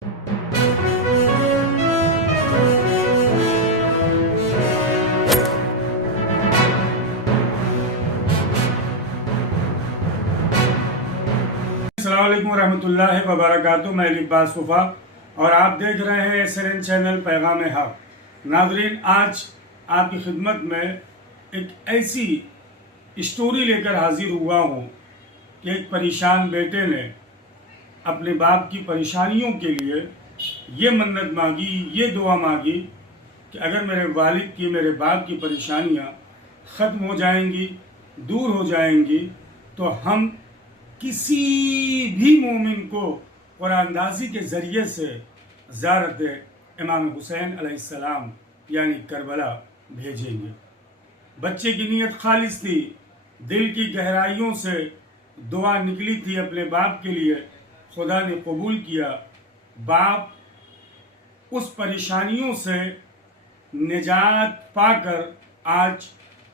अस्सलाम वालेकुम रहमतुल्लाहि व बरकातुहू। मैं लिब्बास वफा और आप देख रहे हैं SNN चैनल पैगाम हक। नाजरीन, आज आपकी खिदमत में एक ऐसी स्टोरी लेकर हाजिर हुआ हूँ कि एक परेशान बेटे ने अपने बाप की परेशानियों के लिए ये मन्नत मांगी, ये दुआ मांगी कि अगर मेरे वालिद की, मेरे बाप की परेशानियाँ ख़त्म हो जाएंगी, दूर हो जाएंगी, तो हम किसी भी मोमिन को कुरानदाजी के ज़रिए से ज़ियारत इमाम हुसैन अलैहिस्सलाम यानी करबला भेजेंगे। बच्चे की नीयत खालिस थी, दिल की गहराइयों से दुआ निकली थी अपने बाप के लिए, खुदा ने कबूल किया। बाप उस परेशानियों से निजात पाकर आज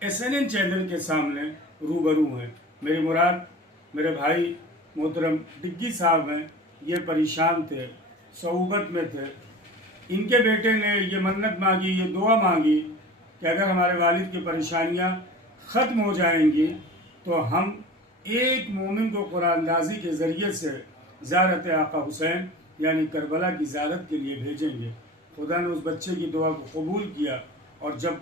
SNN चैनल के सामने रूबरू हैं। मेरी मुराद मेरे भाई मोहतरम डिग्गी साहब हैं। ये परेशान थे, सऊबत में थे। इनके बेटे ने ये मन्नत मांगी, ये दुआ मांगी कि अगर हमारे वालिद की परेशानियाँ ख़त्म हो जाएंगी तो हम एक मोमिन को कुरानदाजी के ज़रिए से ज़ियारत आका हुसैन यानी करबला की ज़ियारत के लिए भेजेंगे। खुदा ने उस बच्चे की दुआ को कबूल किया और जब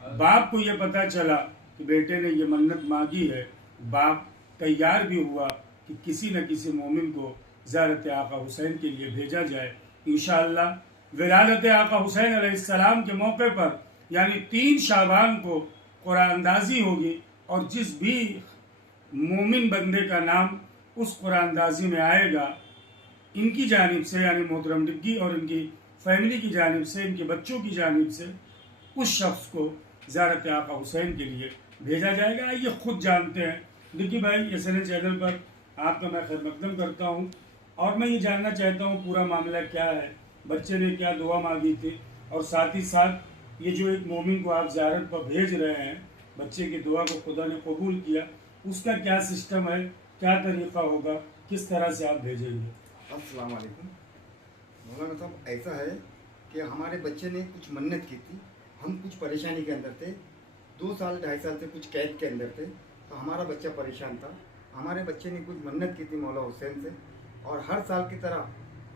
बाप को ये पता चला कि बेटे ने ये मन्नत मांगी है, बाप तैयार भी हुआ कि किसी न किसी मोमिन को ज़ियारत आका हुसैन के लिए भेजा जाए। इंशाअल्लाह विलादत आका हुसैन अलैहिस्सलाम के मौके पर यानी 3 शाबान को कुरानदाजी होगी और जिस भी मोमिन बंदे का नाम उस कुरानदाजी में आएगा, इनकी जानिब से यानी मोहतरम डिग्गी और इनकी फैमिली की जानिब से, इनके बच्चों की जानिब से उस शख्स को ज़ियारत आका हुसैन के लिए भेजा जाएगा। आइए खुद जानते हैं। डिग्गी भाई, SNN चैनल पर आपका मैं खैर मकदम करता हूँ और मैं ये जानना चाहता हूँ पूरा मामला क्या है, बच्चे ने क्या दुआ मांगी थी और साथ ही साथ ये जो एक मोमिन को आप ज़ियारत पर भेज रहे हैं, बच्चे की दुआ को खुदा ने कबूल किया, उसका क्या सिस्टम है, क्या तरीक़ा होगा, किस तरह से आप भेजेंगे? अस्सलाम वालेकुम। मौलाना साहब, ऐसा है कि हमारे बच्चे ने कुछ मन्नत की थी। हम कुछ परेशानी के अंदर थे, 2 साल 2.5 साल से कुछ कैद के अंदर थे, तो हमारा बच्चा परेशान था। हमारे बच्चे ने कुछ मन्नत की थी मौला हुसैन से और हर साल की तरह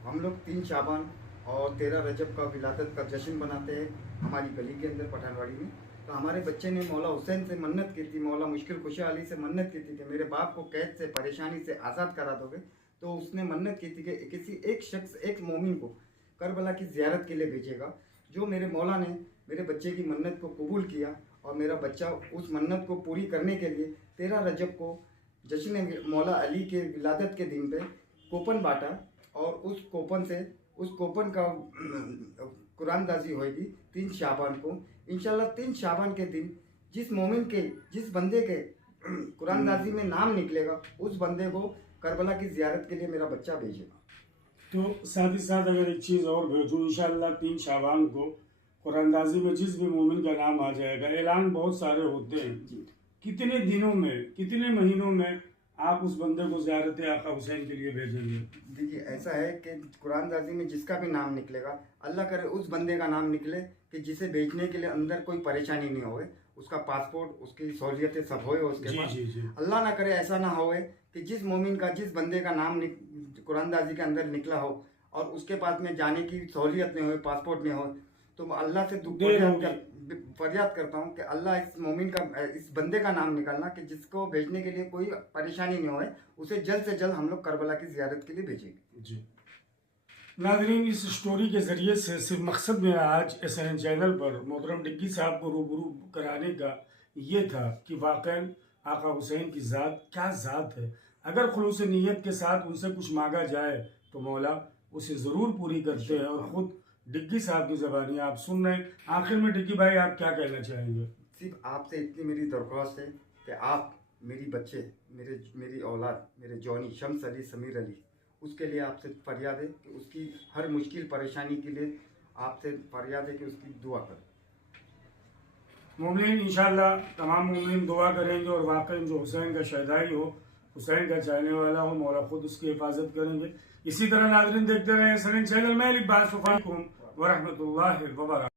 हम लोग 3 शाबान और 13 रजब का विलादत का जश्न मनाते हैं हमारी गली के अंदर पठानवाड़ी में। तो हमारे बच्चे ने मौला हुसैन से मन्नत की थी, मौला मुश्किल कुशा अली से मन्नत की थी कि मेरे बाप को कैद से, परेशानी से आज़ाद करा दोगे। तो उसने मन्नत की थी कि किसी एक शख्स, एक मोमिन को करबला की ज़ियारत के लिए भेजेगा। जो मेरे मौला ने मेरे बच्चे की मन्नत को कबूल किया और मेरा बच्चा उस मन्नत को पूरी करने के लिए 13 रजब को जश्न मौला अली के विलादत के दिन पे कोपन बांटा और उस कोपन का कुरानदाजी होगी 3 शाबान को। इंशाल्लाह 3 शाबान के दिन जिस मोमिन के, जिस बंदे के कुरानदाजी में नाम निकलेगा, उस बंदे को करबला की ज़ियारत के लिए मेरा बच्चा भेजेगा। तो साथ ही साथ अगर एक चीज़ और भेजूँ, इंशाअल्लाह 3 शाबान को कुरानदाजी में जिस भी मोमिन का नाम आ जाएगा, ऐलान बहुत सारे होते हैं, कितने दिनों में, कितने महीनों में आप उस बंदे को ज़ियारत आका हुसैन के लिए भेजेंगे? देखिए, ऐसा है कि कुरानदाजी में जिसका भी नाम निकलेगा, अल्लाह करे उस बंदे का नाम निकले कि जिसे भेजने के लिए अंदर कोई परेशानी नहीं होए, उसका पासपोर्ट, उसकी सहूलियतें सब होए उसके पास। अल्लाह ना करे ऐसा ना होए कि जिस मोमिन का, जिस बंदे का नाम कुरानदाजी के अंदर निकला हो और उसके पास में जाने की सहूलियत नहीं हो, पासपोर्ट नहीं हो, तो अल्लाह से फरियाद करता हूँ कि अल्लाह इस मोमिन का, इस बंदे का नाम निकालना कि जिसको भेजने के लिए कोई परेशानी नहीं होए, उसे जल्द से जल्द हम लोग करबला की ज़ियारत के लिए भेजेंगे। जी नाज़रीन, इस स्टोरी के ज़रिए से सिर्फ मकसद मेरा आज SNN चैनल पर मोहतरम डिग्गी साहब को रूबरू कराने का ये था कि वाक़ई आका हुसैन की ज़ात क्या ज़ात है। अगर खुलूस नीयत के साथ उनसे कुछ मांगा जाए तो मौला उसे ज़रूर पूरी करते हैं। और ख़ुद डिग्गी साहब की ज़बानी आप सुन रहे हैं। आखिर में डिग्गी भाई, आप क्या कहना चाहेंगे? सिर्फ आपसे इतनी मेरी दरख्वास्त है कि आप मेरी बच्चे, मेरी औलाद, मेरे जॉनी शम्स अली, समीर अली, उसके लिए आपसे फरियाद है कि उसकी हर मुश्किल परेशानी के लिए आपसे फरियाद है कि उसकी दुआ करें। मोमिन इंशाअल्लाह तमाम मोमिन दुआ करेंगे और वाकई जो हुसैन का शहदाई हो, हुसैन का चाहने वाला हो, मौला खुद उसकी हिफाजत करेंगे। इसी तरह नाज़रीन देखते रहे SRN चैनल में। लिबास वफाकुम व रहमतुल्लाहि व बरकातुहू।